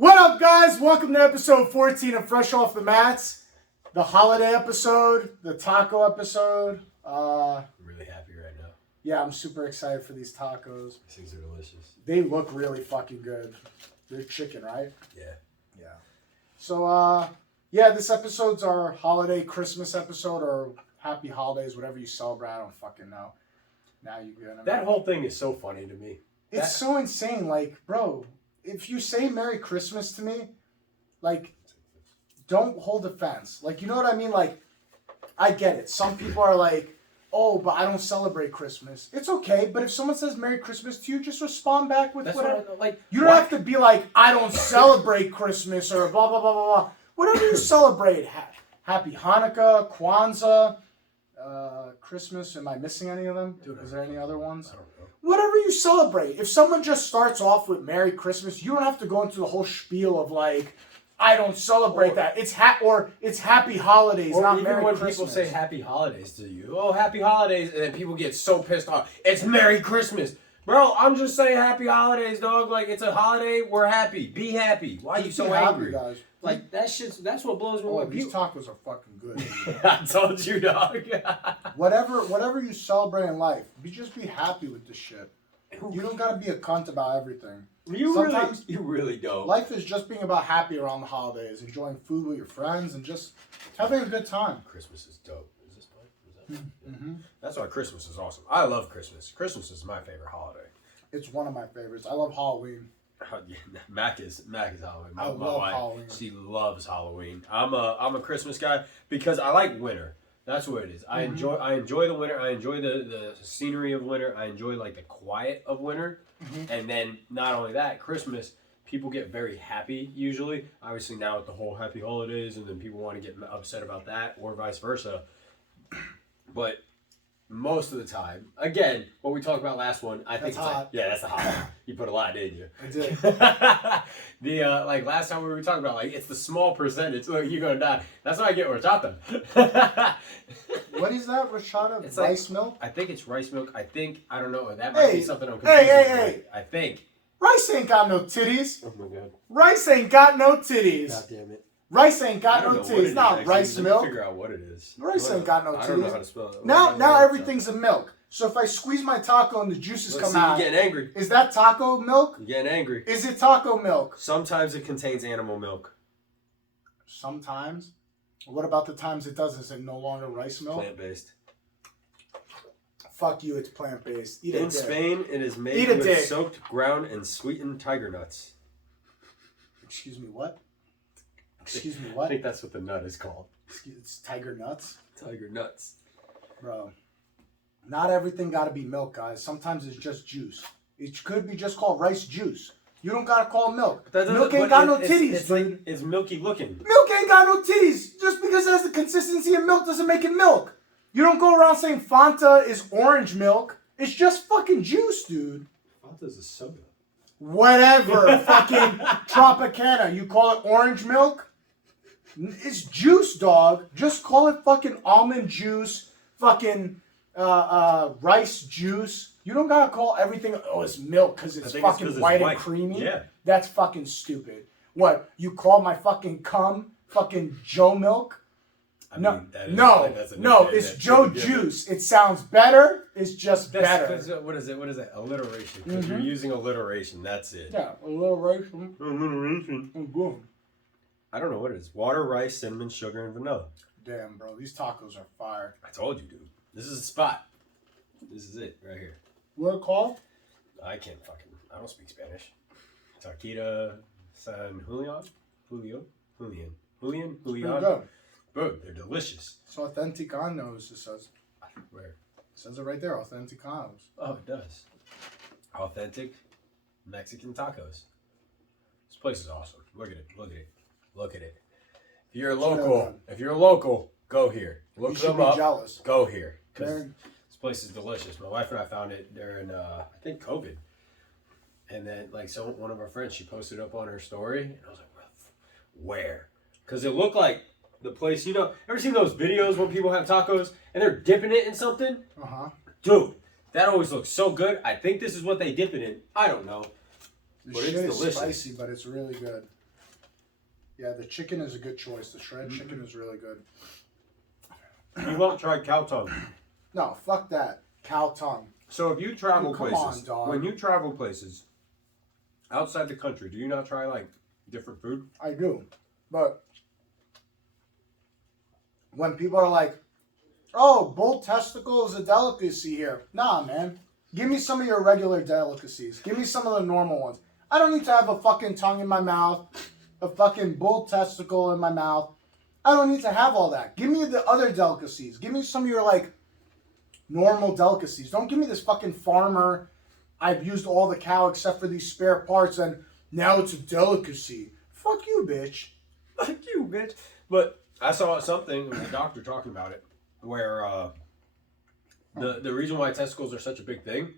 What up, guys? Welcome to episode 14 of Fresh Off the Mats. The holiday episode, the taco episode. I'm really happy right now. Yeah, I'm super excited for these tacos. These things are delicious. They look really fucking good. They're chicken, right? Yeah. Yeah. So, this episode's our holiday Christmas episode or happy holidays, whatever you celebrate. I don't fucking know. Now you get That whole thing is so funny to me. It's so insane. Like, bro, if you say Merry Christmas to me, like, don't hold offense. Like, you know what I mean? Like, I get it. Some people are like, oh, but I don't celebrate Christmas. It's okay, but if someone says Merry Christmas to you, just respond back with whatever. You don't have to be like, I don't celebrate Christmas or blah, blah, blah, blah, blah. Whatever you celebrate. Happy Hanukkah, Kwanzaa, Christmas. Am I missing any of them? Dude, is there any other ones? I don't know. Whatever you celebrate. If someone just starts off with Merry Christmas, you don't have to go into the whole spiel of like, I don't celebrate that. It's Happy Holidays, Or not even Merry when Christmas. people say Happy Holidays to you, oh, Happy Holidays, and then people get so pissed off. It's Merry Christmas. Bro, I'm just saying Happy Holidays, dog. Like, it's a holiday. We're happy. Be happy. Why are you so angry? Guys. Like, that's what blows me Oh, away. these tacos are fucking good. I told you, dog. whatever you celebrate in life, just be happy with this shit. You don't gotta be a cunt about everything. You really don't. Life is just being about happy around the holidays, enjoying food with your friends, and just having a good time. Christmas is dope. Is this mine? Is that? Mm-hmm. That's why Christmas is awesome. I love Christmas. Christmas is my favorite holiday. It's one of my favorites. I love Halloween. Mac is Halloween. I My love wife, Halloween. she loves Halloween. I'm a Christmas guy because I like winter. That's what it is. I enjoy the winter. I enjoy the scenery of winter. I enjoy like the quiet of winter. Mm-hmm. And then not only that, Christmas, people get very happy usually. Obviously now with the whole happy holidays, and then people want to get upset about that or vice versa. But most of the time, again, what we talked about last one, I think that's hot. That's the hot one. You put a lot, didn't you? I did. The like last time we were talking about, like, it's the small percentage. Look, you're gonna die. That's why I get horchata. What is that? Rashada? It's rice like, milk? I think it's rice milk. I don't know. That might be something I'm confusing. Hey. I think. Rice ain't got no titties. Oh my god. Rice ain't got no titties. God damn it. Rice ain't got no titties. It's not rice milk. Figure out what it is. Rice ain't got no titties. I don't know how to spell it. Now everything's a milk. So if I squeeze my taco and the juices come out, you're getting angry. Is that taco milk? You're getting angry. Is it taco milk? Sometimes it contains animal milk. Sometimes. What about the times it doesn't? Is it no longer rice milk? Plant-based. Fuck you, it's plant-based. In Spain, it is made with soaked, ground, and sweetened tiger nuts. Excuse me, what? Excuse me, what? I think that's what the nut is called. It's tiger nuts? Tiger nuts. Bro, not everything gotta be milk, guys. Sometimes it's just juice. It could be just called rice juice. You don't gotta call it milk. Milk ain't got no titties, dude. It's milky looking. Milk ain't got no titties. Just because it has the consistency of milk doesn't make it milk. You don't go around saying Fanta is orange milk. It's just fucking juice, dude. Fanta's a soda. Whatever. Fucking Tropicana. You call it orange milk? It's juice, dog. Just call it fucking almond juice. Fucking rice juice. You don't gotta call everything, oh, it's milk because it's fucking white and creamy. Yeah. That's fucking stupid. What? You call my fucking cum fucking Joe milk? No, it's Joe Juice. It sounds better. It's just better. What is it? Alliteration. Because you're using alliteration. That's it. Yeah, alliteration. Boom. I don't know what it is. Water, rice, cinnamon, sugar, and vanilla. Damn, bro. These tacos are fire. I told you, dude. This is a spot. This is it right here. What it called? I don't speak Spanish. Taquita San Julian. Bro, they're delicious. It's Authenticanos, it says. Where? It says it right there, Authenticanos. Oh, it does. Authentic Mexican tacos. This place is awesome. Look at it. If you're local, go here. Look them up. Jealous. Go here. Because this place is delicious. My wife and I found it during, I think, COVID. And then, one of our friends, she posted up on her story. And I was like, where? Because it looked like the place, ever seen those videos when people have tacos and they're dipping it in something? Uh-huh. Dude, that always looks so good. I think this is what they dip it in. I don't know. The shit is spicy, but it's really good. Yeah, the chicken is a good choice. The shredded chicken is really good. You won't try cow tongue. No, fuck that. Cow tongue. So if you travel Come places, on, dog. when you travel places outside the country, do you not try like different food? I do. But when people are like, oh, bull testicle is a delicacy here. Nah, man. Give me some of your regular delicacies. Give me some of the normal ones. I don't need to have a fucking tongue in my mouth, a fucking bull testicle in my mouth. I don't need to have all that. Give me the other delicacies. Give me some of your, like, normal delicacies. Don't give me this fucking farmer, I've used all the cow except for these spare parts and now it's a delicacy. Fuck you, bitch. Fuck you, bitch. But I saw something, it was a doctor talking about it, where the reason why testicles are such a big thing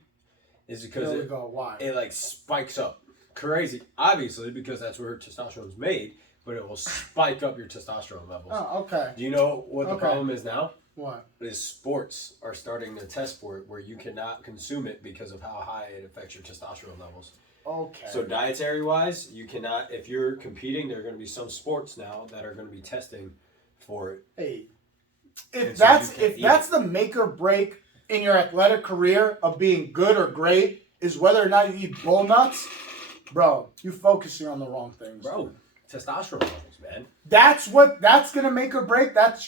is because There we go. Why? it like spikes up. Crazy. Obviously, because that's where testosterone is made, but it will spike up your testosterone levels. Oh, okay. Do you know what the Okay. problem is now? What? Is sports are starting to test for it where you cannot consume it because of how high it affects your testosterone levels. Okay. So dietary wise, you cannot, if you're competing, there are going to be some sports now that are going to be testing for it. Hey, And if so that's you can't if eat that's it. the make or break in your athletic career of being good or great is whether or not you eat bull nuts, bro, you're focusing on the wrong things. Bro, testosterone levels, man. That's gonna make or break. That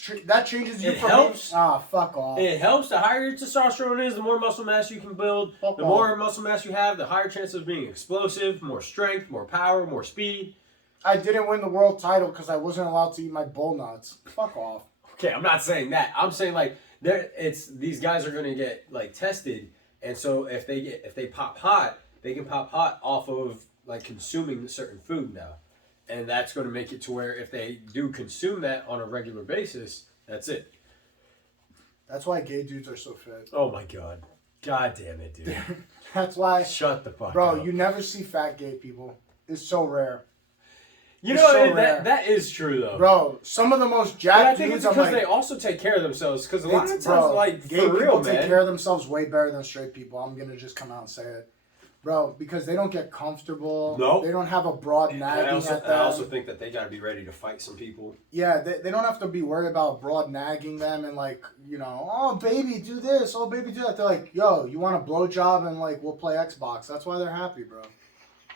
changes you It from helps. Fuck off. It helps. The higher your testosterone is, the more muscle mass you can build. Fuck The off. more muscle mass you have, the higher chance of being explosive, more strength, more power, more speed. I didn't win the world title because I wasn't allowed to eat my bull nuts. Fuck off. Okay, I'm not saying that. I'm saying like these guys are going to get like tested, and so if they pop hot, they can pop hot off of like consuming certain food now, and that's going to make it to where if they do consume that on a regular basis, that's it. That's why gay dudes are so fit. Oh my god, god damn it, dude! That's why, Shut the fuck bro. up. You never see fat gay people. It's so rare. You It's know so rare. that is true though. Bro, some of the most But jacked I think dudes, it's I'm because like, they also take care of themselves. Because a lot of times, bro, like gay for people real, take man. care of themselves way better than straight people. I'm gonna just come out and say it, bro, because they don't get comfortable. No. They don't have a broad And nagging at them. I also think that they got to be ready to fight some people. Yeah, they don't have to be worried about broad nagging them and like, oh baby, do this, oh baby, do that. They're like, yo, you want a blowjob and like we'll play Xbox. That's why they're happy, bro.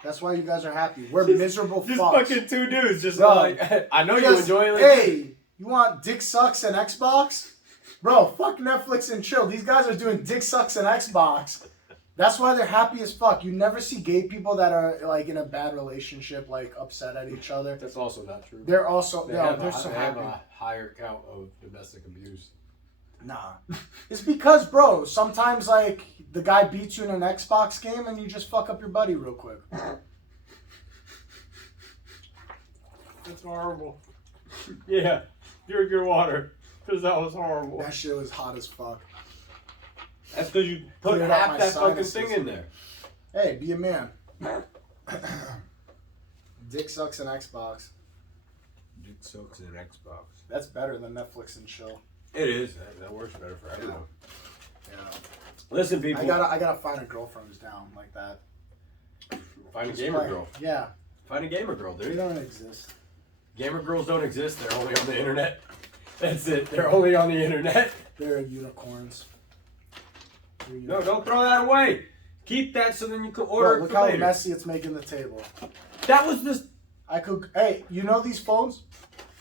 That's why you guys are happy. We're miserable Just fucks. fucking two dudes, just Bro, like I know you Just, enjoy it. hey, you want dick sucks and Xbox? Bro, fuck Netflix and chill. These guys are doing dick sucks and Xbox. That's why they're happy as fuck. You never see gay people that are like in a bad relationship, like upset at each other. That's also not true. They're also They they're so they have happy. a higher count of domestic abuse. Nah. It's because, bro, sometimes like the guy beats you in an Xbox game and you just fuck up your buddy real quick. That's horrible. Yeah, drink your water, because that was horrible. That shit was hot as fuck. That's because you put Cleared out half my that fucking sinuses. thing in there. Hey, be a man. Dick sucks and Xbox. Dude sucks in Xbox. That's better than Netflix and chill. It is. That works better for everyone. Yeah. Listen, people. I gotta find a girlfriend who's down like that. Find a Just gamer play. girl. Yeah. Find a gamer girl, They dude. don't exist. Gamer girls don't exist. They're only on the internet. That's it. They're only on the internet. They're unicorns. No, don't throw that away. Keep that so then you can Bro, order it look for how later. messy it's making the table. That was this. Hey, you know these phones?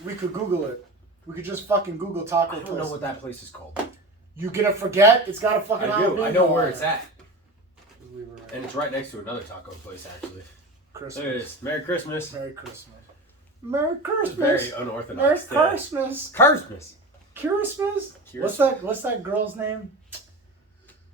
We could Google it. We could just fucking Google taco I don't place. know what that place is called. You gonna forget? It's got a fucking I do. jalapeno I know on where it. it's at. We were right. And it's right next to another taco place, actually. Christmas. There it is. Merry Christmas. Merry Christmas. Merry It's Christmas. very unorthodox. Merry today. Christmas. Christmas. Christmas. Christmas. What's that girl's name?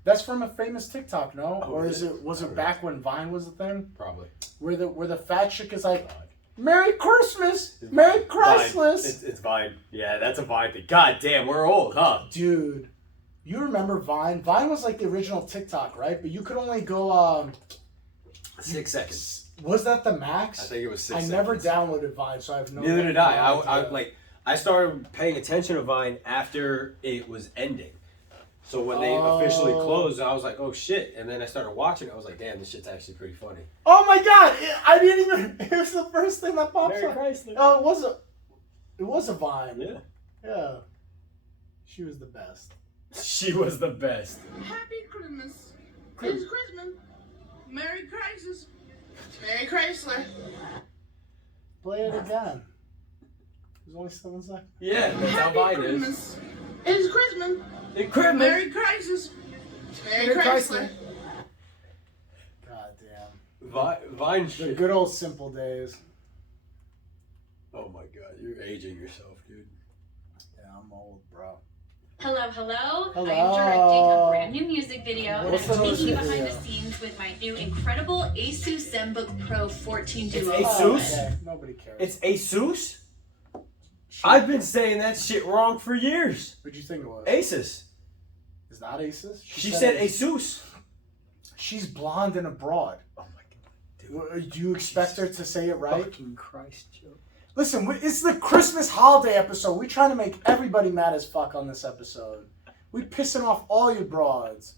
That's from a famous TikTok, no? Oh, Or is it? was it Oh, back when Vine was a thing? Probably. Where the fat chick is like, God. Merry Christmas. It's Merry Vine. Christmas. It's Vine. Yeah, that's a Vine thing. God damn, we're old, huh? Dude, you remember Vine? Vine was like the original TikTok, right? But you could only go 6 seconds. was that the max? I think it was 6 I seconds. never downloaded Vine, so I have no Neither did I. idea. I started paying attention to Vine after it was ending. So when they officially closed, I was like, oh shit. And then I started watching it. I was like, damn, this shit's actually pretty funny. Oh my god! I didn't even. It was the first thing that popped Mary up. Chrysler. Oh, it was a Vine. Yeah. Yeah. She was the best. She was the best. Happy Christmas. It's Christmas. Merry Christmas. Merry Chrysler. Play it again. There's only 7 seconds. Yeah, that's how Happy Vine is. Christmas. It's Christmas. It's Christmas. Merry Christmas. Merry Chrysler. God damn. Vine The shit. good old simple days. Oh my god, you're aging yourself, dude. Yeah, I'm old, bro. Hello, hello. Hello. I am directing a brand new music video, and What's I'm the taking you music behind video? the scenes with my new incredible Asus ZenBook Pro 14 Duo. It's Oh, Asus? okay. Nobody cares. It's Asus? I've been saying that shit wrong for years. What'd you think it was? Asus. Is that Asus? She said Asus. She's blonde and a broad. Oh my god, dude. Do you expect her to say it right? Fucking Christ, Joe. Listen, it's the Christmas holiday episode. We're trying to make everybody mad as fuck on this episode. We pissing off all you broads.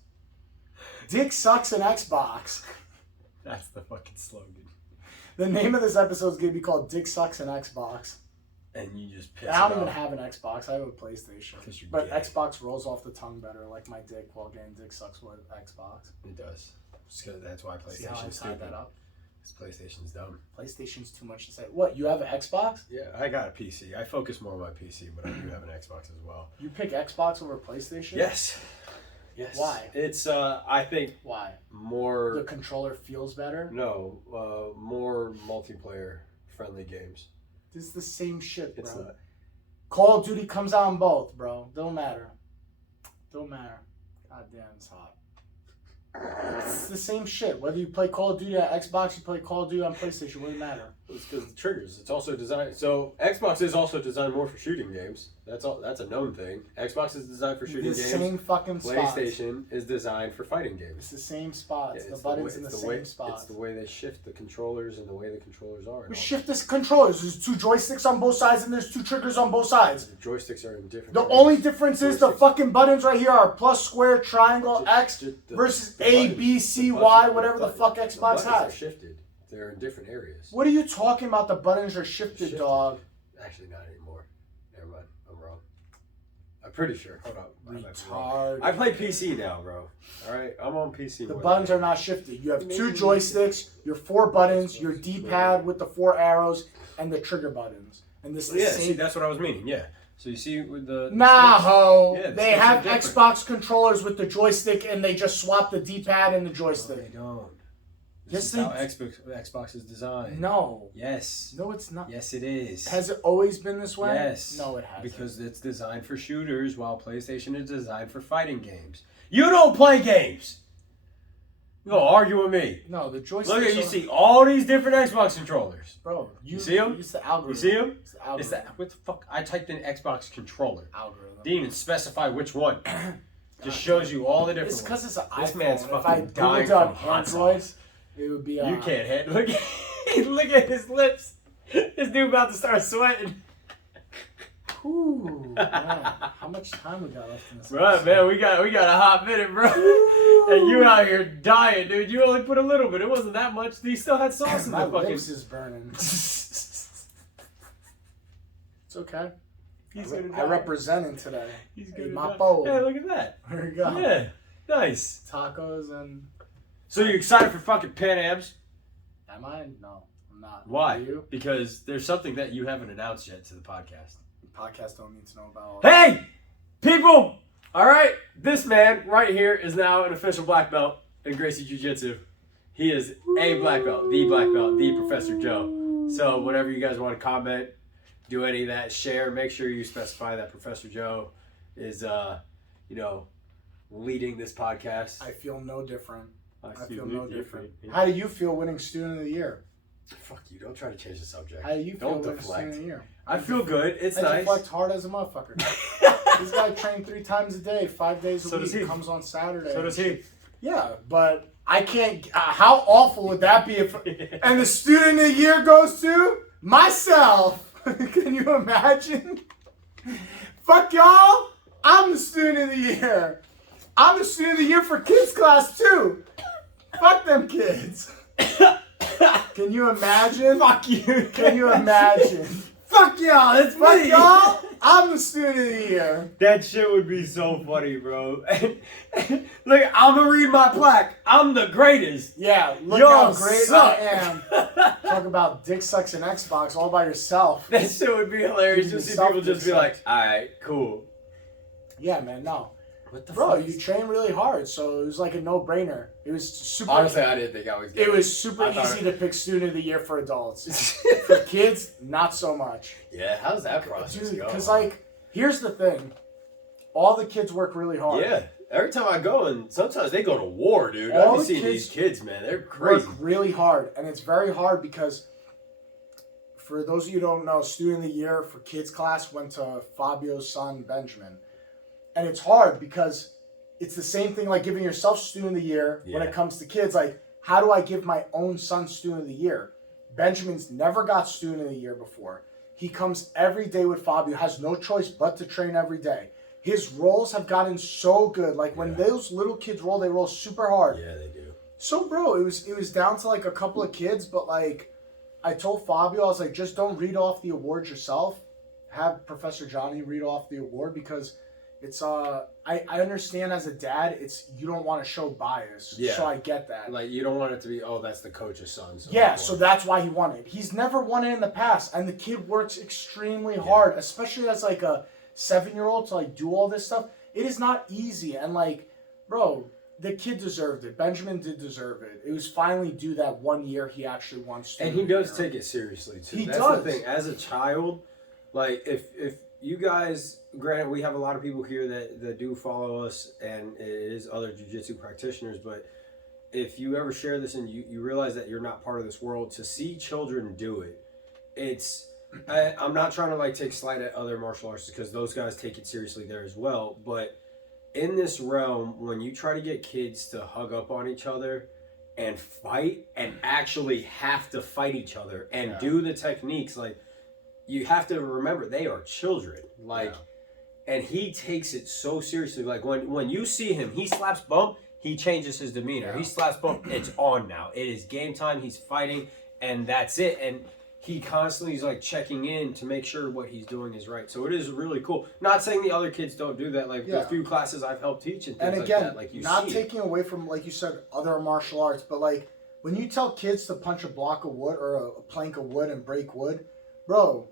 Dick sucks in Xbox. That's the fucking slogan. The name of this episode is going to be called Dick Sucks in Xbox. And you just piss I don't it even off. have an Xbox. I have a PlayStation. 'Cause you're But gay. Xbox rolls off the tongue better, like my dick, while getting Dick Sucks with Xbox. It does. That's why See how I PlayStation's tied stupid. that up? Because PlayStation's dumb. PlayStation's too much to say. What, you have an Xbox? Yeah, I got a PC. I focus more on my PC, but I do have an Xbox as well. You pick Xbox over PlayStation? Yes. Yes. Why? It's I think Why? more The controller feels better? no, more multiplayer friendly games. This is the same shit, bro. It's not. Call of Duty comes out on both, bro. Don't matter. Don't matter. God damn, it's hot. It's the same shit. Whether you play Call of Duty on Xbox, you play Call of Duty on PlayStation, wouldn't matter. It's because of the triggers. It's also designed. So Xbox is also designed more for shooting games. That's all. That's a known thing. Xbox is designed for shooting The games. same fucking spots. PlayStation is designed for fighting games. It's the same spots. Yeah, the it's buttons way- in the it's same way, spots. It's the way they shift the controllers and the way the controllers are. and We all shift this controllers. There's 2 joysticks on both sides and there's 2 triggers on both sides. that. The joysticks are in different. The ways. only difference is the Joysticks- fucking buttons right here are plus, square, triangle, X Just the- versus the A, buttons- B, C, the Y, buttons- whatever the fuck Xbox buttons are has. shifted. They're in different areas. What are you talking about? The buttons are shifted, Shifted. dog. Actually, not anymore. Never mind. I'm wrong. I'm pretty sure. Hold on. I might be wrong. Retard. I play PC now, bro. All right, I'm on PC. The more buttons than are not shifted. You have 2 joysticks, your 4 buttons, your D-pad with the 4 arrows, and the trigger buttons. And this is the Yeah, same. see, that's what I was meaning. Yeah. So you see with the Nah, sticks? ho. Yeah, the they sticks are have different. Xbox controllers with the joystick, and they just swap the D-pad and the No, joystick. they don't. Yes, This is how Xbox is designed. No. Yes. No, it's not. Yes, it is. Has it always been this way? Yes. No, it hasn't. Because it's designed for shooters, while PlayStation is designed for fighting games. You don't play games. You gonna argue with me? No, the joysticks. Look at you are- see all these different Xbox controllers. Bro, You see 'em? It's the algorithm. You see 'em? It's the algorithm. Is that what the fuck? I typed in Xbox controller. algorithm? Didn't even specify which one. Just shows you all the different It's because ones. it's an This iPhone. man's If fucking I dying Googled up from hot Android, sauce. it would be. You can't hit. Look at look at his lips. This dude about to start sweating. Ooh, man. How much time we got left in this? Right, man, we got a hot minute, bro. And you out here dying, dude. You only put a little bit. It wasn't that much. You still had sauce in My the fucking. lips is burning. It's okay. He's gonna I die. representing today. He's Hey, gonna my die. bowl. Hey, look at that. There we go. Yeah, nice. Tacos and. So you excited for fucking Pan Ams? Am I? No, I'm not. Why? Are you? Because there's something that you haven't announced yet to the podcast. Podcast don't need to know about all that. Hey, people! All right, this man right here is now an official black belt in Gracie Jiu-Jitsu. He is a black belt, the Professor Joe. So whatever you guys want to comment, do any of that, share. Make sure you specify that Professor Joe is, leading this podcast. I feel no different. I see feel you no different. Yeah. How do you feel winning Student of the Year? Fuck you! Don't try to change the subject. How do you feel Don't winning deflect. Student of the Year? I feel good. It's I nice. deflect hard as a motherfucker. This guy trained 3 times a day, 5 days a So week. does he. Comes on Saturday. So does he. Yeah, but I can't. How awful would that be if? And the Student of the Year goes to myself. Can you imagine? Fuck y'all! I'm the Student of the Year. I'm the student of the year for kids class too. Fuck them kids. Can you imagine? Fuck you. Can you imagine? Fuck y'all. That's Fuck me. y'all. I'm the student of the year. That shit would be so funny, bro. Look, I'm gonna read my plaque. I'm the greatest. Yeah, look Y'all how great suck. I am. Talk about dick sucks and Xbox all by yourself. That shit would be hilarious to see people just be like, Self-defense. alright, cool. Yeah, man, no. What the Bro, fuck? you train really hard, so it was like a no-brainer. It was super. Honestly, I didn't think I was it was super I thought easy to pick student of the year for adults. For kids, not so much. Yeah, how's that process Dude, go? because like, here's the thing. All the kids work really hard. Yeah, every time I go, and sometimes they go to war, dude. All I've the seen kids these kids, man. They're Work crazy. really hard, and it's very hard because for those of you who don't know, student of the year for kids class went to Fabio's son Benjamin. And it's hard because it's the same thing like giving yourself student of the year when Yeah. it comes to kids. Like, how do I give my own son student of the year? Benjamin's never got student of the year before. He comes every day with Fabio, has no choice but to train every day. His rolls have gotten so good. Like when those little kids roll, they roll super hard. Yeah, they do. So bro, it was down to like a couple of kids, but like I told Fabio, I was like, just don't read off the awards yourself. Have Professor Johnny read off the award because it's I understand as a dad, it's you don't want to show bias. Yeah. So I get that. Like, you don't want it to be, oh, that's the coach's son. So Yeah, so that's why he won it. He's never won it in the past, and the kid works extremely hard, especially as like a 7-year-old to like do all this stuff. It is not easy, and like, bro, the kid deserved it. Benjamin did deserve it. It was finally due that 1 year he actually won. And he does take it seriously, too. He That's does. the thing. As a child, like, if you guys, granted, we have a lot of people here that do follow us, and it is other jiu-jitsu practitioners, but if you ever share this and you realize that you're not part of this world, to see children do it, it's... I'm not trying to, like, take slight at other martial arts because those guys take it seriously there as well, but in this realm, when you try to get kids to hug up on each other and fight and actually have to fight each other and do the techniques, like, you have to remember they are children. Like, and he takes it so seriously. Like, when you see him, he slaps bump, he changes his demeanor. He slaps bump, it's on now. It is game time, he's fighting, and that's it. And he constantly is like checking in to make sure what he's doing is right. So it is really cool. Not saying the other kids don't do that. Like the few classes I've helped teach and things And again, like that. Like you not see taking away from, like you said, other martial arts, but like when you tell kids to punch a block of wood or a plank of wood and break wood, bro,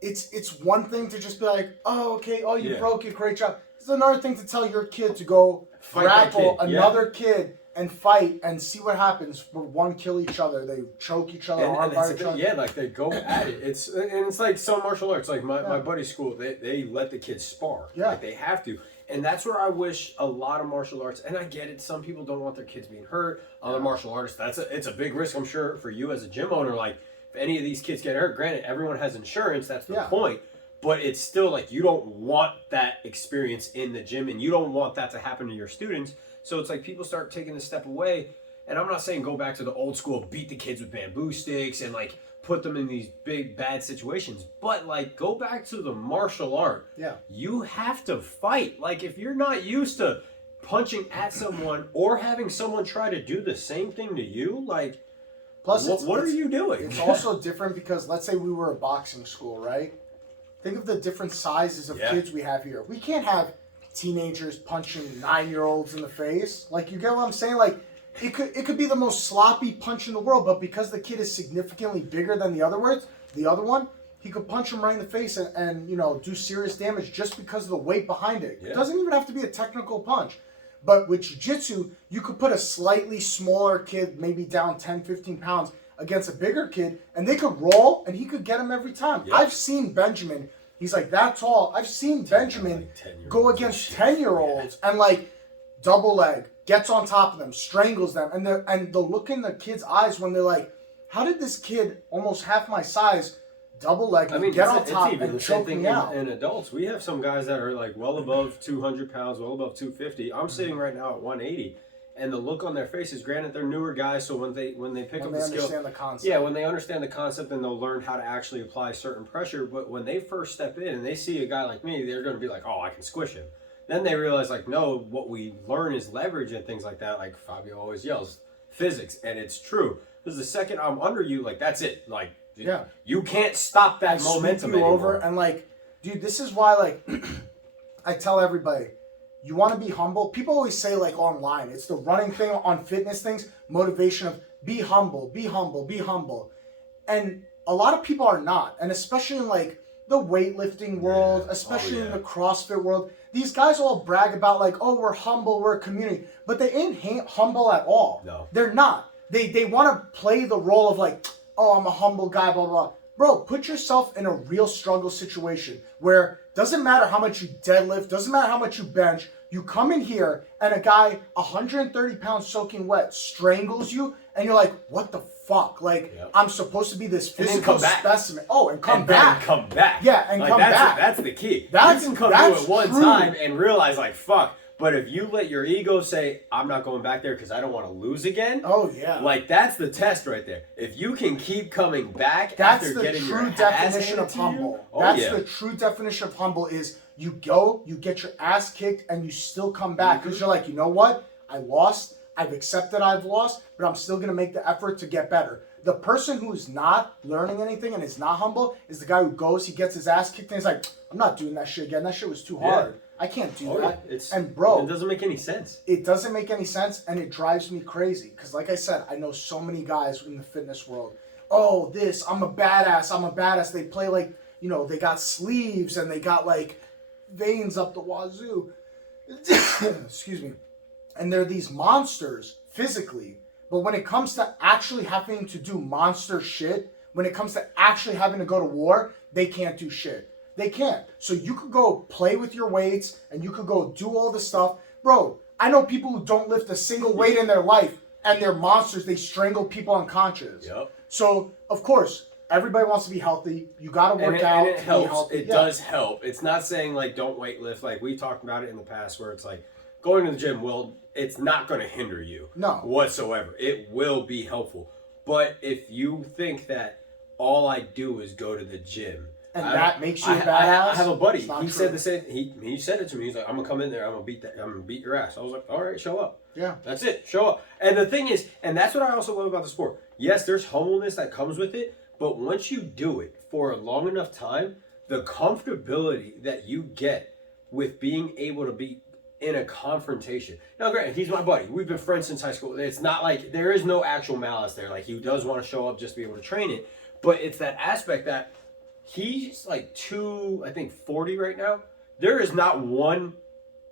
it's one thing to just be like, oh, okay, oh, you broke it, great job. It's another thing to tell your kid to go Fight that grapple kid, another kid and fight and see what happens. But one kill each other, they choke each other, arm bar each other. Yeah, like they go at it. It's like some martial arts. Like my buddy's school, they let the kids spar. Yeah. Like they have to. And that's where I wish a lot of martial arts, and I get it, some people don't want their kids being hurt. Other martial artists, it's a big risk, I'm sure, for you as a gym owner. Like, if any of these kids get hurt, granted, everyone has insurance, that's the point. But it's still like you don't want that experience in the gym, and you don't want that to happen to your students. So it's like people start taking a step away. And I'm not saying go back to the old school, beat the kids with bamboo sticks and like put them in these big bad situations. But like go back to the martial art. Yeah. You have to fight. Like if you're not used to punching at someone or having someone try to do the same thing to you, like Plus, what are you doing? It's also different because let's say we were a boxing school, right? Think of the different sizes of kids we have here. We can't have teenagers punching 9-year-olds in the face. Like, you get what I'm saying? Like, it could be the most sloppy punch in the world, but because the kid is significantly bigger than the other one, he could punch him right in the face and you know, do serious damage just because of the weight behind it. Yeah. It doesn't even have to be a technical punch. But with jiu-jitsu, you could put a slightly smaller kid, maybe down 10, 15 pounds, against a bigger kid, and they could roll, and he could get him every time. Yeah. I've seen Benjamin, he's like that tall. I've seen Benjamin go against 10-year-olds and like double leg, gets on top of them, strangles them, and the look in the kid's eyes when they're like, how did this kid almost half my size double leg me, get on top and choke me out? In adults, we have some guys that are like well above 200 pounds, well above 250. I'm sitting right now at 180. And the look on their faces, granted, they're newer guys, so when they pick up the skill, understand the concept. yeah, when they understand the concept, then they'll learn how to actually apply certain pressure. But when they first step in and they see a guy like me, they're going to be like, "Oh, I can squish him." Then they realize, like, no, what we learn is leverage and things like that. Like Fabio always yells, physics, and it's true. Because the second I'm under you, like, that's it. Like, you can't stop that momentum you anymore. over, and like, dude, this is why, like, I tell everybody, you want to be humble. People always say, like, online, it's the running thing on fitness things, motivation of be humble, be humble, be humble. And a lot of people are not. And especially in, like, the weightlifting world, especially in the CrossFit world, these guys all brag about, like, oh, we're humble, we're a community. But they ain't humble at all. No. They're not. They want to play the role of, like, oh, I'm a humble guy, blah, blah, blah. Bro, put yourself in a real struggle situation where doesn't matter how much you deadlift, doesn't matter how much you bench, you come in here and a guy 130 pounds soaking wet strangles you and you're like, what the fuck? Like, I'm supposed to be this physical specimen. Oh, and come back. Come back. Yeah, and like, come back. That's the key. You can come that's do it one true. time and realize, like, fuck. But if you let your ego say, I'm not going back there because I don't want to lose again. Oh, yeah. Like, that's the test right there. If you can keep coming back that's after the getting your true ass definition handed of to you. humble. Oh, That's yeah. the true definition of humble is you go, you get your ass kicked, and you still come back because you're like, you know what? I lost. I've accepted I've lost, but I'm still going to make the effort to get better. The person who's not learning anything and is not humble is the guy who goes, he gets his ass kicked, and he's like, I'm not doing that shit again. That shit was too hard. I can't do that. And bro, it doesn't make any sense. It doesn't make any sense, and it drives me crazy. Because like I said, I know so many guys in the fitness world. Oh, this, I'm a badass, I'm a badass. They play like, you know, they got sleeves and they got like veins up the wazoo. Excuse me. And they're these monsters physically. But when it comes to actually having to do monster shit, when it comes to actually having to go to war, they can't do shit. They can't. So you could go play with your weights and you could go do all this stuff. Bro, I know people who don't lift a single weight in their life and they're monsters. They strangle people unconscious. Yep. So, of course, everybody wants to be healthy. You got to work out. And it helps. Be healthy. It does help. It's not saying, like, don't weight lift. Like, we talked about it in the past where it's like, going to the gym, well, it's not going to hinder you whatsoever. It will be helpful. But if you think that all I do is go to the gym, and that makes you a badass. I have a buddy. He said the same. He said it to me. He's like, I'm gonna come in there. I'm gonna beat your ass. I was like, all right, show up. Yeah, that's it. Show up. And the thing is, and that's what I also love about the sport. Yes, there's humbleness that comes with it, but once you do it for a long enough time, the comfortability that you get with being able to be in a confrontation. Now, granted, he's my buddy. We've been friends since high school. It's not like there is no actual malice there. Like, he does want to show up just to be able to train it, but it's that aspect that. He's like 240 right now. There is not 1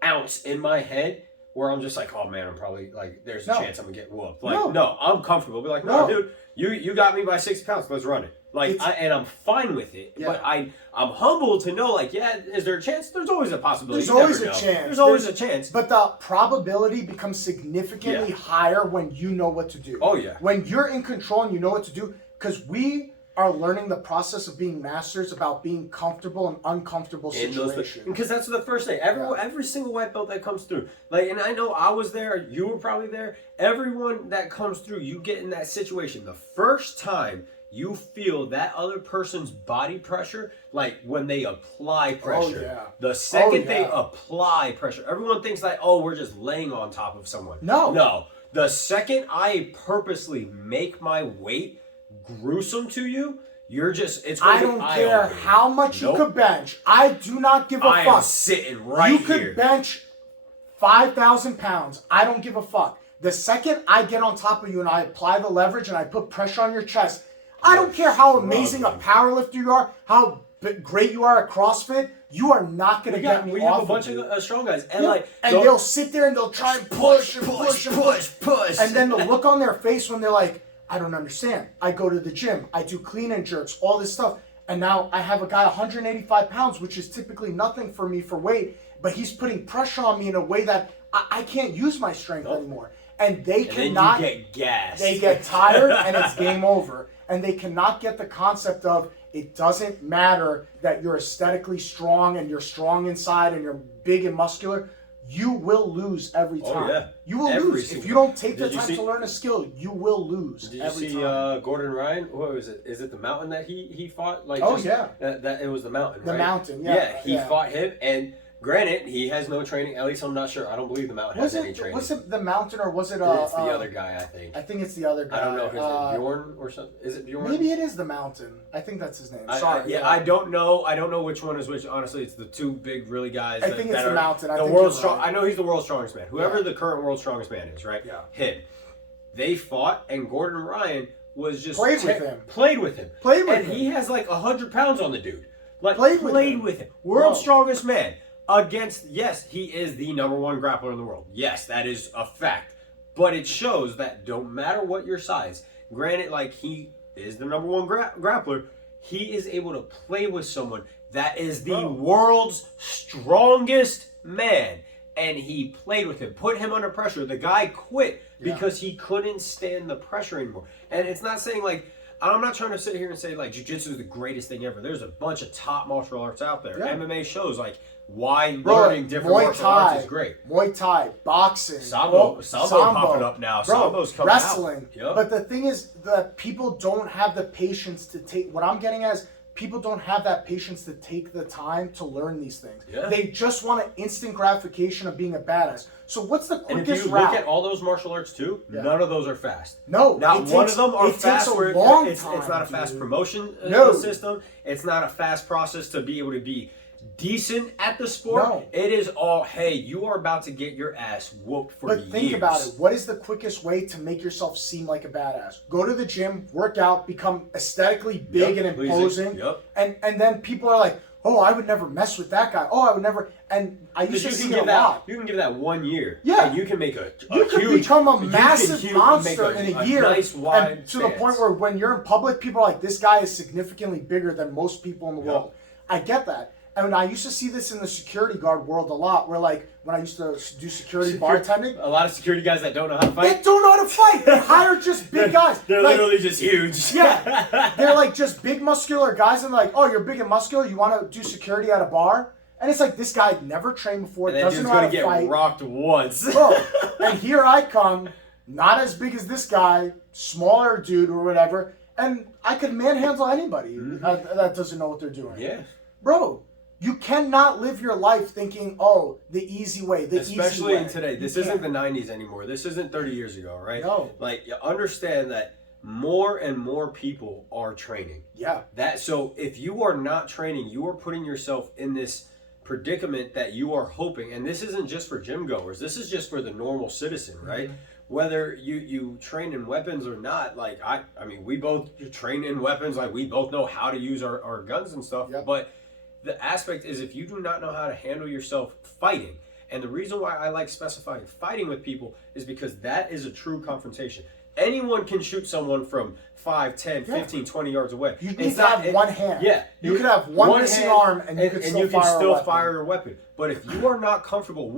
ounce in my head where I'm just like, oh man, I'm probably like, there's a chance I'm gonna get whooped. Like, no, I'm comfortable. Be like, no, dude, you got me by 60 pounds. Let's run it. Like, and I'm fine with it. Yeah. But I'm humble to know, like, yeah, is there a chance? There's always a possibility. There's always a chance. There's always a chance. But the probability becomes significantly higher when you know what to do. Oh yeah. When you're in control and you know what to do, because we are learning the process of being masters about being comfortable in uncomfortable situations. Because that's the first thing. Every single white belt that comes through. Like, and I know I was there, you were probably there. Everyone that comes through, you get in that situation. The first time you feel that other person's body pressure, like when they apply pressure. The second they apply pressure, everyone thinks like, oh, we're just laying on top of someone. No. The second I purposely make my weight gruesome to you, you're just, it's going I don't care how much you could bench. I do not give a fuck. I am sitting right here. You could bench 5,000 pounds. I don't give a fuck. The second I get on top of you and I apply the leverage and I put pressure on your chest, I don't care how amazing a powerlifter you are, how great you are at CrossFit, you are not going to get me off. We have a bunch of strong guys. And they'll sit there and they'll try and push. And then the look on their face when they're like, I don't understand. I go to the gym. I do clean and jerks, all this stuff. And now I have a guy 185 pounds, which is typically nothing for me for weight, but he's putting pressure on me in a way that I can't use my strength anymore. And they cannot. Then you get gassed. They get tired and it's game over. And they cannot get the concept of it doesn't matter that you're aesthetically strong and you're strong inside and you're big and muscular. You will lose every time. Oh, yeah. You will lose. If you don't take the time to learn a skill, you will lose every time. Did you see Gordon Ryan? What was it? Is it the mountain that he fought? Like, that it was the mountain, The right? mountain, yeah. Yeah, he fought him, and Granted, he has no training. At least I'm not sure. I don't believe the Mountain has any training. Was it the Mountain or was it It's the other guy, I think. I think it's the other guy. I don't know if it's Bjorn or something. Is it Bjorn? Maybe it is the Mountain. I think that's his name. Sorry. I don't know. I don't know which one is which. Honestly, it's the two big, really guys. I think it's the Mountain. The world's strong. I know he's the world's strongest man. Whoever the current world's strongest man is, right? Yeah. Him. They fought, and Gordon Ryan was just played with him. And he has like 100 pounds on the dude. Like played with him. World's strongest man against. Yes, he is the #1 grappler in the world. Yes, that is a fact. But it shows that don't matter what your size. Granted, like he is the #1 grappler, he is able to play with someone that is the world's strongest man. And he played with him, put him under pressure. The guy quit because he couldn't stand the pressure anymore. And it's not saying like, I'm not trying to sit here and say like Jiu-Jitsu is the greatest thing ever. There's a bunch of top martial arts out there. Yeah. MMA shows like why learning different martial arts is great. Muay Thai, boxing, Sambo popping up now. Sambo's coming wrestling. out. Yep. But the thing is that people don't have the patience to take, what I'm getting at is people don't have that patience to take the time to learn these things. Yeah. They just want an instant gratification of being a badass. So what's the quickest route? And if you look at all those martial arts too, none of those are fast. No, not one of them are fast. It's not a fast promotion system. It's not a fast process to be able to be decent at the sport. No. It is all, hey, you are about to get your ass whooped for years. But think about it. What is the quickest way to make yourself seem like a badass? Go to the gym, work out, become aesthetically big and imposing. And then people are like, oh, I would never mess with that guy. Oh, I would never. And I used to see it a lot. You can give that 1 year. Yeah. And you can make a you can huge, become a massive monster in a year. Nice wide and to the point where when you're in public, people are like, this guy is significantly bigger than most people in the world. I get that. And I used to see this in the security guard world a lot, where like when I used to do security bartending, a lot of security guys that don't know how to fight. They don't know how to fight. They hire just big guys. They're like, literally just huge. Yeah, they're like just big muscular guys, and like, oh, you're big and muscular. You want to do security at a bar? And it's like this guy never trained before, and doesn't know how to fight. Gonna get rocked once. Bro, and here I come, not as big as this guy, smaller dude or whatever, and I could manhandle anybody that doesn't know what they're doing. Yeah, bro. You cannot live your life thinking, oh, the easy way, Especially in today. This isn't the 90s anymore. This isn't 30 years ago, right? No. Like, you understand that more and more people are training. Yeah. So if you are not training, you are putting yourself in this predicament that you are hoping, and this isn't just for gym goers, this is just for the normal citizen, right? Whether you train in weapons or not, like, I mean, we both train in weapons, like, we both know how to use our guns and stuff, but the aspect is if you do not know how to handle yourself fighting, and the reason why I like specifying fighting with people is because that is a true confrontation. Anyone can shoot someone from 5, 10, 15, 20 yards away. You need to have one hand. Yeah. You could have one missing arm and you can still fire your weapon. But if you are not comfortable,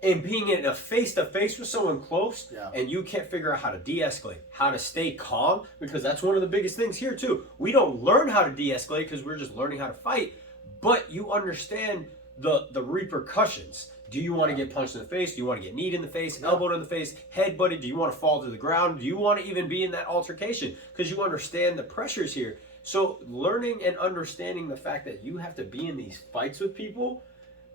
in being in a face-to-face with someone close, and you can't figure out how to de-escalate, how to stay calm, because that's one of the biggest things here too. We don't learn how to de-escalate because we're just learning how to fight. But you understand the repercussions. Do you want to get punched in the face? Do you want to get kneed in the face, elbowed in the face, head butted? Do you want to fall to the ground? Do you want to even be in that altercation? Because you understand the pressures here. So learning and understanding the fact that you have to be in these fights with people,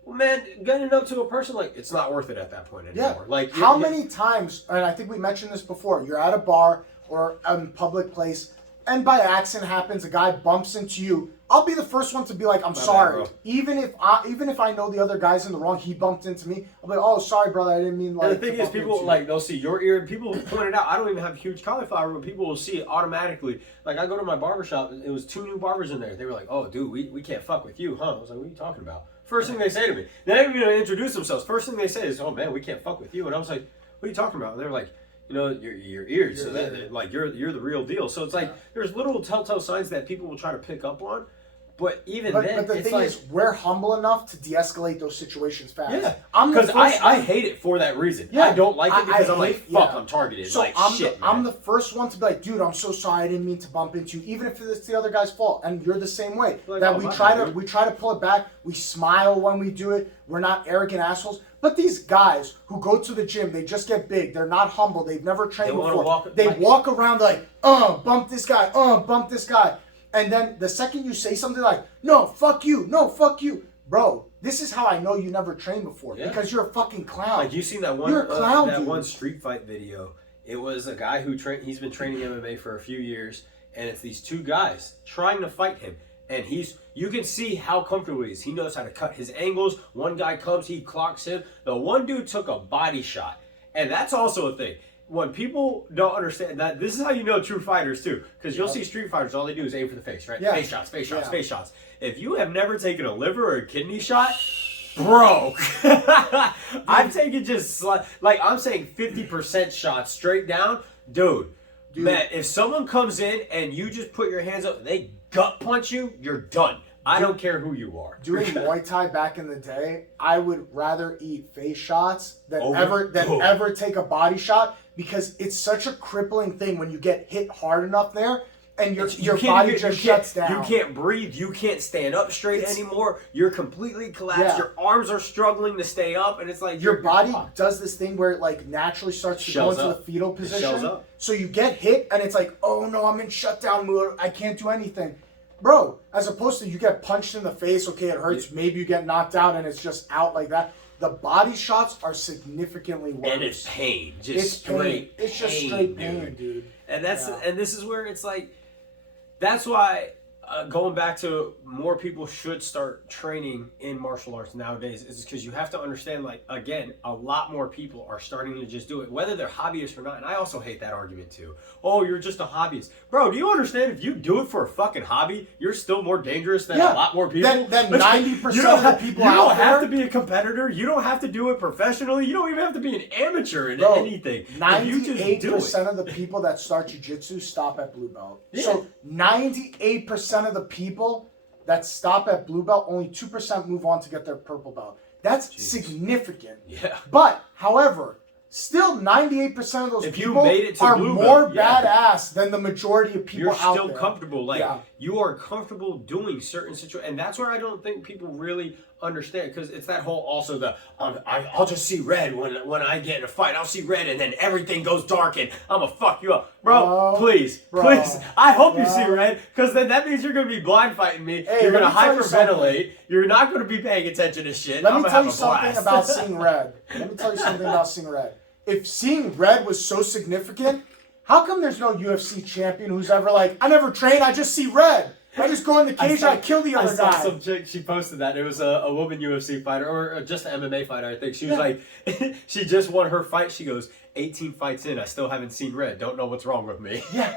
well, man, getting up to a person, like, it's not worth it at that point anymore. Yeah. Like, how many times, and I think we mentioned this before, you're at a bar or a public place, and by accident happens, a guy bumps into you. I'll be the first one to be like, I'm sorry. Even if I know the other guy's in the wrong, he bumped into me. I'll be like, oh, sorry, brother, I didn't mean like. And the thing is, people like they'll see your ear. People point it out. I don't even have huge cauliflower, but people will see it automatically. Like I go to my barbershop, it was 2 new barbers in there. They were like, oh, dude, we can't fuck with you, huh? I was like, what are you talking about? First thing they say to me, they don't even introduce themselves. First thing they say is, oh man, we can't fuck with you. And I was like, what are you talking about? And they're like, you know, your ears. So that like you're the real deal. So it's like there's little telltale signs that people will try to pick up on. But then, but the thing is, we're humble enough to de-escalate those situations fast. Yeah, because I hate it for that reason. Yeah. I don't like it because I'm like, fuck, I'm targeted. So like, I'm the first one to be like, dude, I'm so sorry, I didn't mean to bump into you, even if it's the other guy's fault. And you're the same way. Like, that we try to pull it back. We smile when we do it. We're not arrogant assholes. But these guys who go to the gym, they just get big. They're not humble. They've never trained before. They walk around like, bump this guy, bump this guy. And then the second you say something like, no, fuck you, bro, this is how I know you never trained before. Yeah. Because you're a fucking clown. Like, you seen that one, You're a clown, that dude. one street fight video. It was a guy who he's been training MMA for a few years, and it's these two guys trying to fight him. And you can see how comfortable he is. He knows how to cut his angles. One guy comes, he clocks him. The one dude took a body shot. And that's also a thing. When people don't understand that, this is how you know true fighters too. Because you'll see street fighters, all they do is aim for the face, right? Yeah. Face shots, face shots, Yeah. face shots. If you have never taken a liver or a kidney shot, bro, I've taken just like I'm saying 50% shots straight down. Dude, man, if someone comes in and you just put your hands up and they gut punch you, you're done. I don't care who you are. Doing Muay Thai back in the day, I would rather eat face shots than Over- ever take a body shot, because it's such a crippling thing when you get hit hard enough there and your body just shuts down. You can't breathe. You can't stand up straight anymore. You're completely collapsed. Yeah. Your arms are struggling to stay up, and it's like Your you're body fucked. does this thing where it like naturally starts to go Shells into up. the fetal It position. shells up. So you get hit and it's like, oh no, I'm in shutdown mode. I can't do anything. Bro, as opposed to you get punched in the face, okay, it hurts. Maybe you get knocked out and it's just out like that. The body shots are significantly worse. And it's pain. Just It's straight pain. It's just pain, straight pain, dude. And that's Yeah. and this is where it's like, that's why going back to more people should start training in martial arts nowadays, is because you have to understand, like, again, a lot more people are starting to just do it, whether they're hobbyists or not. And I also hate that argument too. Oh, you're just a hobbyist. Bro, do you understand if you do it for a fucking hobby, you're still more dangerous than a lot more people? Than 90% You don't of the people you out don't have there. to be a competitor. You don't have to do it professionally. You don't even have to be an amateur in Bro, anything. If you just do 98% it. of the people that start jiu-jitsu stop at blue belt. Yeah. So 98% of the people that stop at blue belt, only 2% move on to get their purple belt. That's significant. Yeah. But, however, still 98% of those If you people made it to are blue more belt, yeah. badass than the majority of people You're out still there. comfortable. Like, Yeah. you are comfortable doing certain situations. And that's where I don't think people really understand. Because it's that whole also the, I'll just see red when I get in a fight. I'll see red and then everything goes dark and I'm going to fuck you up. Bro, please. I hope you see red. Because then that means you're going to be blind fighting me. Hey, you're going to let me tell you hyperventilate. You're not going to be paying attention to shit. Let I'm me gonna tell have you a something blast. about seeing red. Let me tell you something about seeing red. If seeing red was so significant, how come there's no UFC champion who's ever like, I never train, I just see red. I just go in the cage and I kill the other I saw guy. some chick, she posted that. It was a woman UFC fighter, or just an MMA fighter, I think. She was like, she just won her fight. She goes, 18 fights in, I still haven't seen red. Don't know what's wrong with me. Yeah.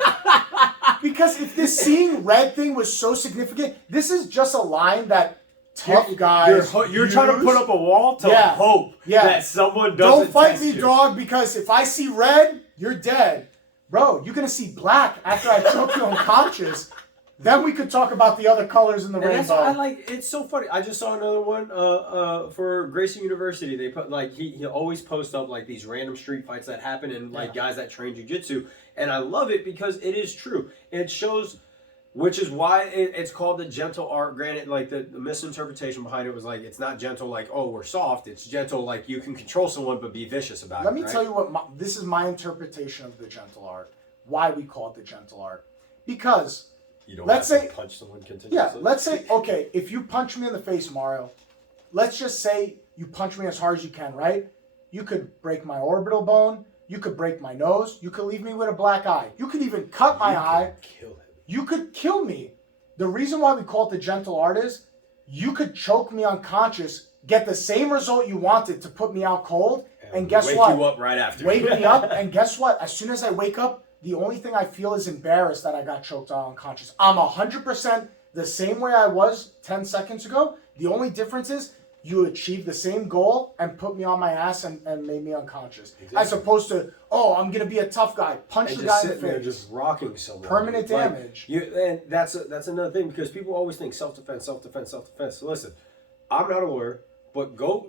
Because if this seeing red thing was so significant, this is just a line that tough guys You're trying to put up a wall to Yeah. hope Yeah. that someone doesn't Don't fight test me, you. dog, because if I see red, you're dead. Bro, you're going to see black after I choke you unconscious. Then we could talk about the other colors in the And rainbow. that's why I like. It's so funny. I just saw another one for Grayson University. They put like he always posts up like these random street fights that happen and like guys that train jiu-jitsu, and I love it because it is true. It shows, which is why it's called the gentle art. Granted, like the misinterpretation behind it was like it's not gentle like, oh, we're soft. It's gentle like you can control someone but be vicious about Let it. me right? tell you what this is my interpretation of the gentle art. Why we call it the gentle art? Because You don't let's have say to punch someone continuously. yeah, let's say okay, if you punch me in the face, Mario, let's just say you punch me as hard as you can, right? You could break my orbital bone. You could break my nose. You could leave me with a black eye. You could even cut my eye. Kill him. You could kill me. The reason why we call it the gentle art is you could choke me unconscious, get the same result you wanted to put me out cold, and guess wake what? you up right after. Wake me up, and guess what? As soon as I wake up, the only thing I feel is embarrassed that I got choked out unconscious. I'm 100% the same way I was 10 seconds ago. The only difference is you achieved the same goal and put me on my ass and made me unconscious. Exactly. As opposed to, oh, I'm going to be a tough guy. Punch And the just guy in the sitting there face. just rocking someone. Permanent Like, damage. And that's another thing because people always think self-defense. So listen, I'm not a lawyer, but go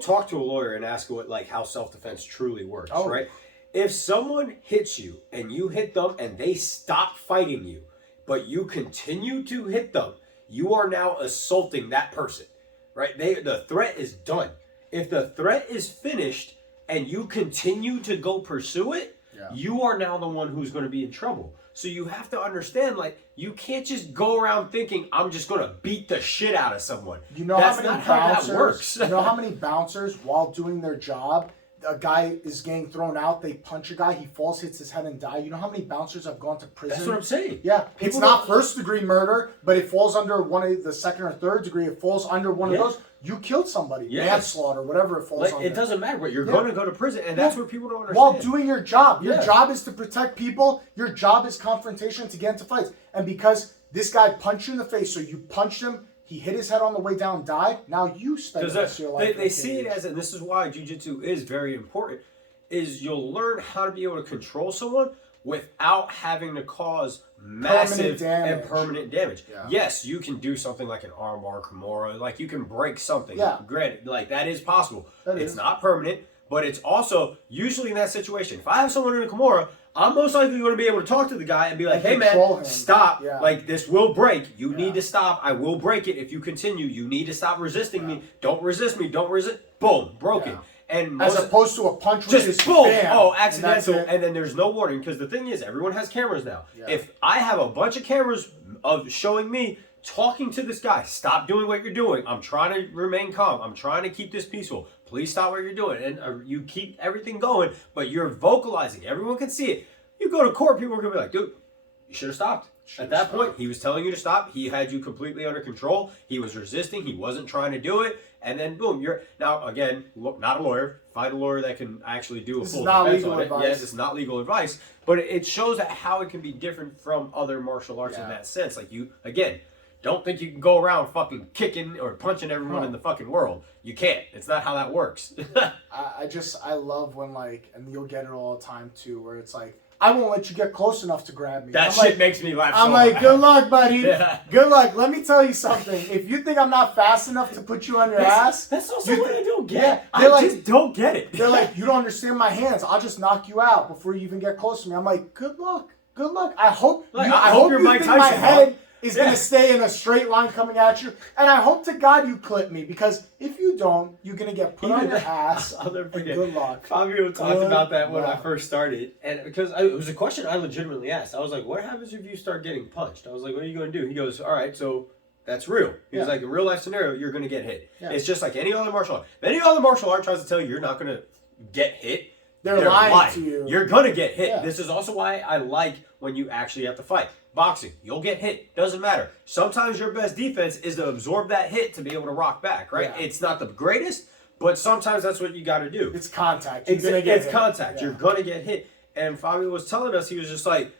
talk to a lawyer and ask what how self-defense truly works, Oh. right? If someone hits you and you hit them and they stop fighting you, but you continue to hit them, you are now assaulting that person, right? The threat is done. If the threat is finished and you continue to go pursue it, you are now the one who's going to be in trouble. So you have to understand, like, you can't just go around thinking, I'm just going to beat the shit out of someone. You know That's how many not how bouncers, that works. You know how many bouncers, while doing their job, a guy is getting thrown out, they punch a guy, he falls, hits his head, and die. You know how many bouncers have gone to prison? That's what I'm saying. Yeah, it's not first-degree murder, but it falls under one of the second or third degree. It falls under one of those. You killed somebody, manslaughter, whatever it falls under. It doesn't matter, but you're going to go to prison, and that's what people don't understand. While doing your job. Your job is to protect people. Your job is confrontation, to get into fights. And because this guy punched you in the face, so you punched him, he hit his head on the way down, died, now you spend the rest of your life. They see it as, and this is why Jiu-Jitsu is very important, is you'll learn how to be able to control someone without having to cause massive and permanent damage. Yeah. Yes, you can do something like an armbar, Kimura, like you can break something. Yeah. Granted, like that is possible. It's not permanent, but it's also usually in that situation. If I have someone in a Kimura, I'm most likely going to be able to talk to the guy and be like, hey man, stop. Yeah. Like this will break. You need to stop. I will break it if you continue. You need to stop resisting me. Don't resist me. Don't resist. Boom, broken. And as opposed to a punch which is boom, bam, accidental, and then there's no warning, because the thing is, everyone has cameras now. Yeah. If I have a bunch of cameras of showing me talking to this guy, stop doing what you're doing. I'm trying to remain calm. I'm trying to keep this peaceful. Please stop what you're doing, and you keep everything going, but you're vocalizing. Everyone can see it. You go to court, people are gonna be like, dude, you should have stopped. At that point, he was telling you to stop. He had you completely under control. He was resisting. He wasn't trying to do it. And then, boom, you're... Now, again, not a lawyer. Find a lawyer that can actually do a full defense on it. Yes, it's not legal advice. But it shows that how it can be different from other martial arts in that sense. Like, you, again, don't think you can go around fucking kicking or punching everyone in the fucking world. You can't. It's not how that works. I love when, like... And you'll get it all the time, too, where it's like... I won't let you get close enough to grab me. That shit makes me laugh so I'm like, good luck, buddy. Yeah. Good luck. Let me tell you something. If you think I'm not fast enough to put you on your ass... That's also what I don't get. Yeah, I just don't get it. They're like, you don't understand my hands. I'll just knock you out before you even get close to me. I'm like, good luck. Good luck. I hope I hope you think my head is going to stay in a straight line coming at you. And I hope to God you clip me, because if you don't, you're going to get put on your ass. I'll never forget. Good luck. Fabio talked about that when I first started. And because it was a question I legitimately asked. I was like, what happens if you start getting punched? I was like, what are you going to do? He goes, all right, so that's real. He was like, in real life scenario, you're going to get hit. Yeah. It's just like any other martial art. If any other martial art tries to tell you you're not going to get hit, they're lying to you. You're going to get hit. Yeah. This is also why I like when you actually have to fight. Boxing, you'll get hit. Doesn't matter. Sometimes your best defense is to absorb that hit to be able to rock back, right? Yeah. It's not the greatest, but sometimes that's what you got to do. It's contact. It's contact. Yeah. You're going to get hit. And Fabio was telling us, he was just like,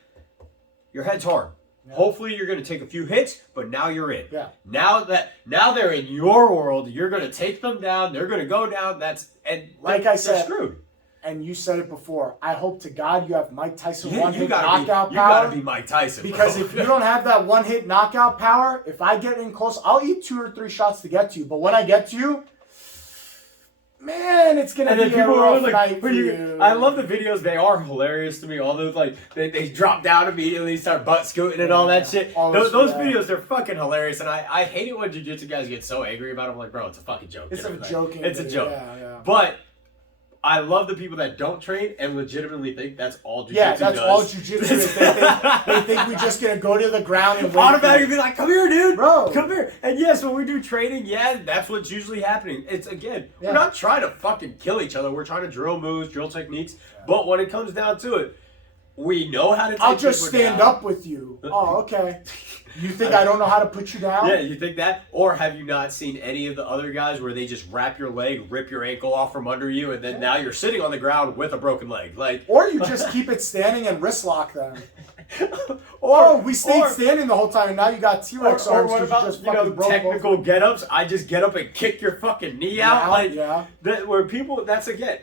your head's hard. Yeah. Hopefully you're going to take a few hits, but now you're in. Yeah. Now they're in your world, you're going to take them down. They're going to go down. They're screwed. And you said it before. I hope to God you have Mike Tyson one-hit knockout power. You gotta be Mike Tyson, because if you don't have that one-hit knockout power, if I get in close, I'll eat 2 or 3 shots to get to you. But when I get to you, man, it's gonna be a rough night for you. I love the videos. They are hilarious to me. All those, like, they drop down immediately, start butt scooting and all that shit. Those videos, they're fucking hilarious. And I hate it when jiu-jitsu guys get so angry about it. I'm like, bro, it's a fucking joke. It's a joke. It's a joke. Yeah. But I love the people that don't train and legitimately think that's all jiu-jitsu does. Yeah, that's all jiu-jitsu is. They think we're just going to go to the ground and automatically be like, come here, dude. Bro. Come here. And yes, when we do training, that's what's usually happening. It's, again, we're not trying to fucking kill each other. We're trying to drill moves, drill techniques. Yeah. But when it comes down to it, we know how to take I'll just stand up with you. Oh, okay. You think I don't know how to put you down? Yeah, you think that? Or have you not seen any of the other guys where they just wrap your leg, rip your ankle off from under you, and then now you're sitting on the ground with a broken leg? Like, or you just keep it standing and wrist lock them. Or we stayed standing the whole time, and now you got T-Rex arms. Or what about, you know, technical get-ups? I just get up and kick your fucking knee out. Like, where people, that's again,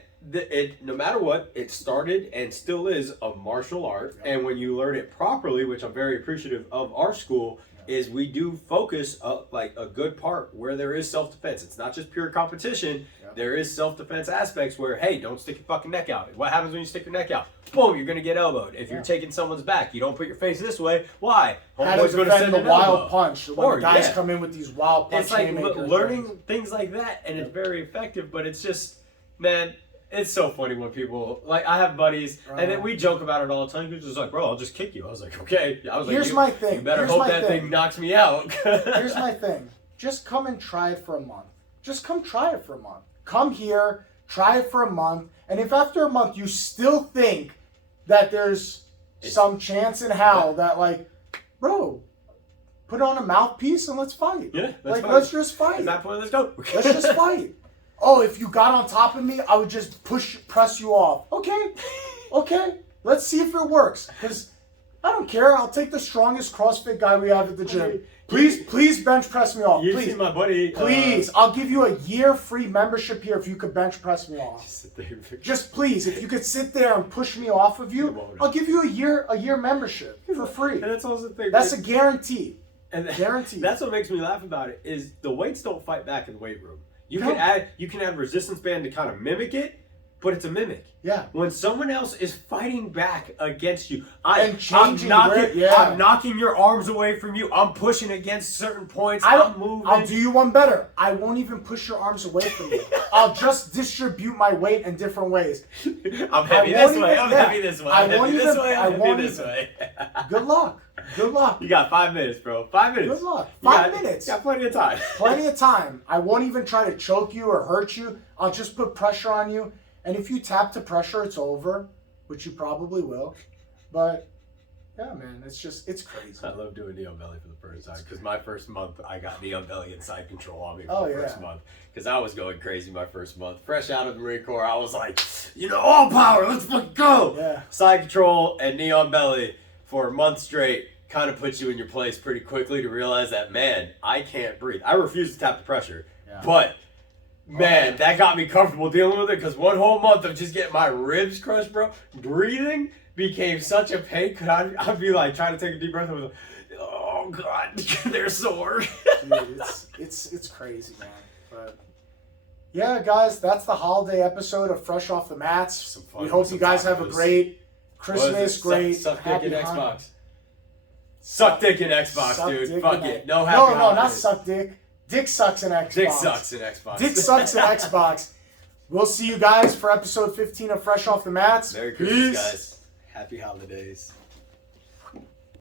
no matter what, it started and still is a martial art. And when you learn it properly, which I'm very appreciative of our school, is we do focus like a good part where there is self-defense. It's not just pure competition. There is self-defense aspects where, hey, don't stick your fucking neck out. What happens when you stick your neck out? Boom, you're going to get elbowed. If you're taking someone's back, you don't put your face this way. Why? How to defend the wild punch. When guys come in with these wild punch. It's like learning things like that, and it's very effective, but it's just, man, It's so funny when people, like, I have buddies, Bro. and then we joke about it all the time. He's just like, bro, I'll just kick you. I was like, okay. I was like, Here's my thing. You better Here's hope my that thing. thing knocks me out. Here's my thing. Just come and try it for a month. Just come try it for a month. Come here, try it for a month, and if after a month you still think that there's some chance in hell that, like, bro, put on a mouthpiece and let's fight. Yeah, let's just fight. At that point, let's go. Let's just fight. Oh, if you got on top of me, I would just press you off. Okay. Let's see if it works. Because I don't care. I'll take the strongest CrossFit guy we have at the gym. Please bench press me off. You Please. see my buddy. Please. I'll give you a year free membership here if you could bench press me off. Just sit there. Just please, if you could sit there and push me off of you, I'll give you a year membership for free. And that's also the thing. That's a guarantee. And Guaranteed. That's what makes me laugh about it is the weights don't fight back in the weight room. You No. can add resistance band to kind of mimic it, but it's a mimic. Yeah. When someone else is fighting back against you, And changing where- I'm knocking your arms away from you. I'm pushing against certain points. I'm moving. I'll do you one better. I won't even push your arms away from you. I'll just distribute my weight in different ways. I'm heavy this way. I'm heavy this way. I'm heavy this way. I'm heavy this way. Good luck. Good luck. You got 5 minutes, bro. 5 minutes. Good luck. You 5 minutes. You got plenty of time. Plenty of time. I won't even try to choke you or hurt you. I'll just put pressure on you. And if you tap to pressure, it's over, which you probably will. But yeah, man, it's crazy. I love doing knee on belly for the first time because my first month I got knee on belly and side control on me for the first month because I was going crazy my first month. Fresh out of the Marine Corps, I was like, all power, let's fucking go. Yeah. Side control and knee on belly for a month straight kind of puts you in your place pretty quickly to realize that, man, I can't breathe. I refuse to tap the pressure, but man, that got me comfortable dealing with it because one whole month of just getting my ribs crushed, bro, breathing became such a pain. I'd be like trying to take a deep breath. I was like, oh God, they're sore. Dude, it's crazy, man. But yeah, guys, that's the holiday episode of Fresh Off the Mats. We hope you guys have a great Christmas, great Suck dick happy in Hanukkah. Xbox. Suck dick in Xbox, Suck dude. dick Fuck in it. X- No happy No, not holidays. suck dick. Dick sucks in Xbox. Dick sucks in Xbox. Dick sucks in Xbox. We'll see you guys for episode 15 of Fresh Off the Mats. Merry Christmas, guys. Happy holidays.